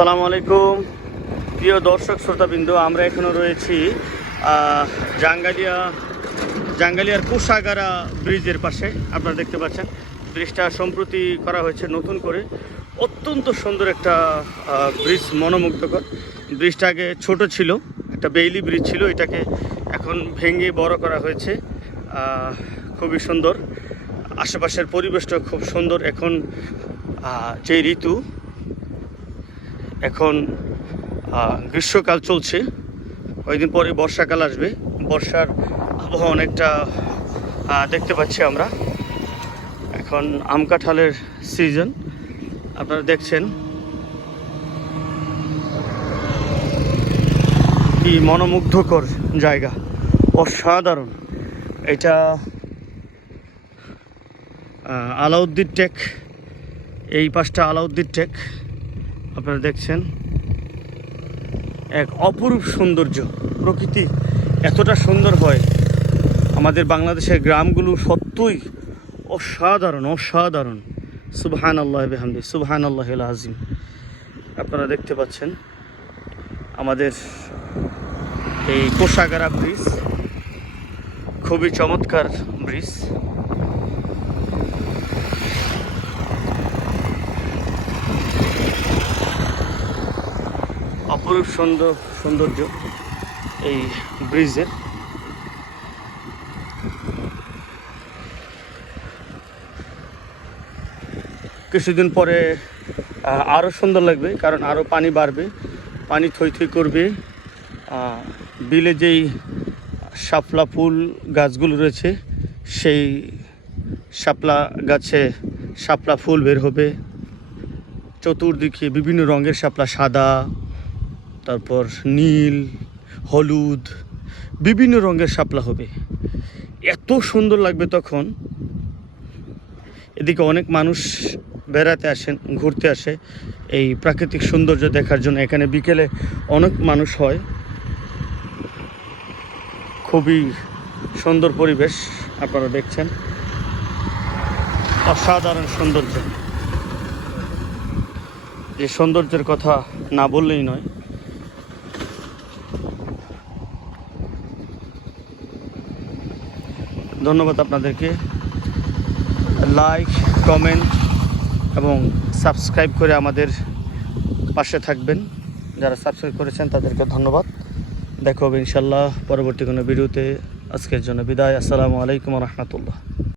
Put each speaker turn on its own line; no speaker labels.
আসসালামু আলাইকুম। প্রিয় দর্শক, শ্রোতাবিন্দু, আমরা এখনও রয়েছি জাঙ্গালিয়া, জাঙ্গালিয়ার কুশাগারা ব্রিজের পাশে। আপনারা দেখতে পাচ্ছেন, ব্রিজটা সম্প্রতি করা হয়েছে নতুন করে। অত্যন্ত সুন্দর একটা ব্রিজ মনোমুগ্ধকর। ব্রিজটা আগে ছোট ছিল, একটা বেইলি ব্রিজ ছিল, এটাকে এখন ভেঙে বড় করা হয়েছে। খুবই সুন্দর। আশেপাশের পরিবেশটা খুব সুন্দর। এখন যে ঋতু এখন গ্রীষ্মকাল চলছে। কয়েকদিন পরে বর্ষাকাল আসবে। বর্ষার আবহাওয়া অনেকটা দেখতে পাচ্ছি আমরা। এখন আম কাঁঠালের সিজন আপনারা দেখছেন। কি মনোমুগ্ধকর জায়গা। অসাধারণ। এটা আলাউদ্দিন টেক। এই পাশটা আলাউদ্দিন টেক। আপনারা দেখছেন, এক অপরূপ সৌন্দর্য। প্রকৃতি এতটা সুন্দর হয়, আমাদের বাংলাদেশের গ্রামগুলো সত্যই অসাধারণ অসাধারণ। সুবহান আল্লাহ বেহামদি সুবহান আল্লাহ আজিম আপনারা দেখতে পাচ্ছেন, আমাদের এই কোষাগারা ব্রিজ, খুবই চমৎকার ব্রিজ। অপরূপ সুন্দর সৌন্দর্য এই ব্রিজের। কিছুদিন পরে আরও সুন্দর লাগবে, কারণ আরও পানি বাড়বে, পানি থই থই করবে। বিলে যেই শাপলা ফুল গাছগুলো রয়েছে, সেই শাপলা গাছে শাপলা ফুল বের হবে। চতুর্দিকে বিভিন্ন রঙের শাপলা, সাদা তারপর নীল, হলুদ, বিভিন্ন রঙের শাপলা হবে। এত সুন্দর লাগবে তখন। এদিকে অনেক মানুষ বেড়াতে আসেন, ঘুরতে আসে এই প্রাকৃতিক সৌন্দর্য দেখার জন্য। এখানে বিকেলে অনেক মানুষ হয়। খুবই সুন্দর পরিবেশ আপনারা দেখছেন। অসাধারণ সৌন্দর্য। যে সৌন্দর্যের কথা না বললেই নয়। ধন্যবাদ আপনাদেরকে। লাইক কমেন্ট এবং সাবস্ক্রাইব করে আমাদের পাশে থাকবেন। যারা সাবস্ক্রাইব করেছেন তাদেরকে ধন্যবাদ। দেখো ইনশাল্লাহ পরবর্তী কোনো ভিডিওতে। আজকের জন্য বিদায়। আসসালামু আলাইকুম রহমতুল্লাহ।